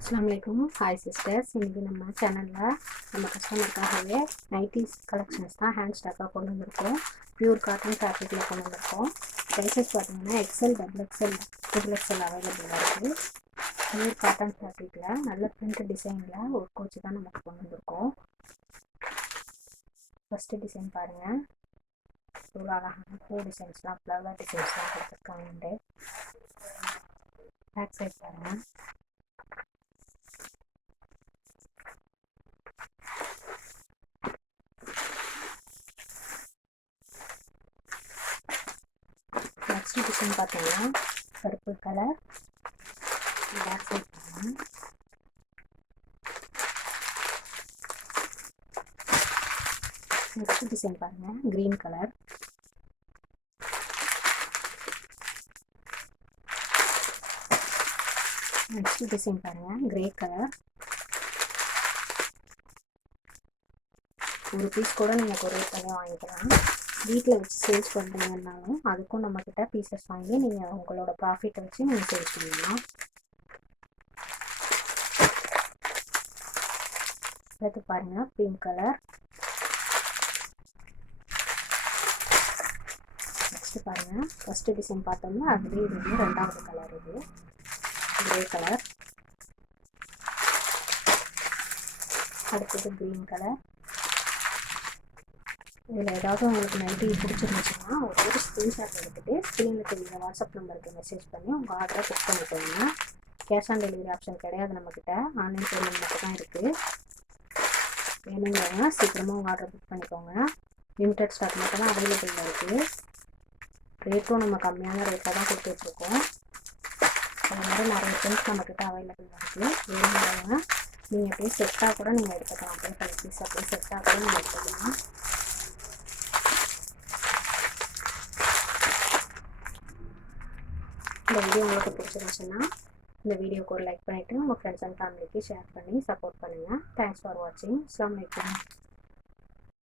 அஸ்ஸலாமு hi sisters. இன்றைக்கி நம்ம சேனலில் நம்ம கஸ்டமருக்காகவே நைட்டிஸ் கலெக்ஷன்ஸ் தான் ஹேண்ட் ஸ்டாக்காக கொண்டு வந்திருக்கோம். பியூர் காட்டன் ஃபேப்ரிக்கில் கொண்டு வந்திருக்கோம். ப்ரைஸஸ் பார்த்தீங்கன்னா எக்ஸல், டபுள் எக்ஸல் அவைலபிளாக இருக்குது. பியூர் காட்டன் ஃபேப்ரிக்கில் நல்ல பிரிண்ட் டிசைனில் ஒரு கோச்சு தான் நமக்கு கொண்டு வந்திருக்கோம். ஃபஸ்ட்டு டிசைன் பாருங்கள், இவ்வளோ அழகான பூ டிசைன்ஸ்லாம், ஃப்ளவர் டிசைன்ஸ்லாம் கொடுத்துருக்காங்க. பேக் சைட் பாருங்கள், நெக்ஸ்ட் டிசைன் பார்த்தீங்கன்னா பர்பிள் கலர். பேக் சைட் பாருங்கள், நெக்ஸ்ட் டிசைன் பாருங்கள் க்ரீன் கலர். நெக்ஸ்ட் டிசைன் பாருங்கள் கிரே கலர். ஒரு பீஸ் கூட நீங்கள் கொரியர் பண்ணி வாங்கிக்கலாம். வீட்டில் வச்சு சேல்ஸ் பண்ணுறீங்கன்னாலும் அதுக்கும் நம்மக்கிட்ட பீசஸ் வாங்கி நீங்கள் உங்களோட ப்ராஃபிட்டை வச்சு நீங்கள் சேல்ஸ் பண்ணிடலாம். அடுத்து பாருங்கள் பிங்க் கலர். நெக்ஸ்ட்டு பாருங்கள், ஃபஸ்ட்டு டிசைன் பார்த்தோம்னா அதுலேயே இது வந்து ரெண்டாவது கலர், இது கிரே கலர். அடுத்தது க்ரீன் கலர். இதில் ஏதாவது உங்களுக்கு நைட்டி பிடிச்சிருந்துச்சுன்னா ஒரு ஸ்க்ரீன்ஷாட் எடுத்துகிட்டு ஸ்க்ரீனில் தெரியுற வாட்ஸ்அப் நம்பருக்கு மெசேஜ் பண்ணி உங்கள் ஆர்டரை புக் பண்ணிக்கோங்க. கேஷ் ஆன் டெலிவரி ஆப்ஷன் கிடையாது நம்மக்கிட்ட, ஆன்லைன் பேமெண்ட் மட்டும் தான் இருக்குது. வேணுங்கிறவங்க சீக்கிரமாக உங்கள் ஆர்டரை புக் பண்ணிக்கோங்க. லிமிடெட் ஸ்டாக் மட்டும் தான் அவைலபிளாக இருக்குது. ரேட்டும் நம்ம கம்மியான ரேட்டில் தான் கொடுத்துட்ருக்கோம். அது மாதிரி நிறைய திங்ஸ் நம்மக்கிட்ட அவைலபிளாக இருக்குது. வேணுங்கிறவங்க நீங்கள் அப்படியே செட்டாக கூட நீங்கள் எடுத்துக்கலாம். அப்படியே 5 பீஸ் அப்படியே செட்டாக கூட நீங்கள் எடுத்துக்கலாம். இந்த வீடியோ உங்களுக்கு பிடிச்சிருந்துச்சுன்னா இந்த வீடியோக்கு ஒரு லைக் பண்ணிவிட்டு உங்கள் ஃப்ரெண்ட்ஸ் அண்ட் ஃபேமிலிக்கு ஷேர் பண்ணி சப்போர்ட் பண்ணுங்கள். தேங்க்ஸ் ஃபார் வாட்சிங். அஸ்ஸலாமு அலைக்கும்.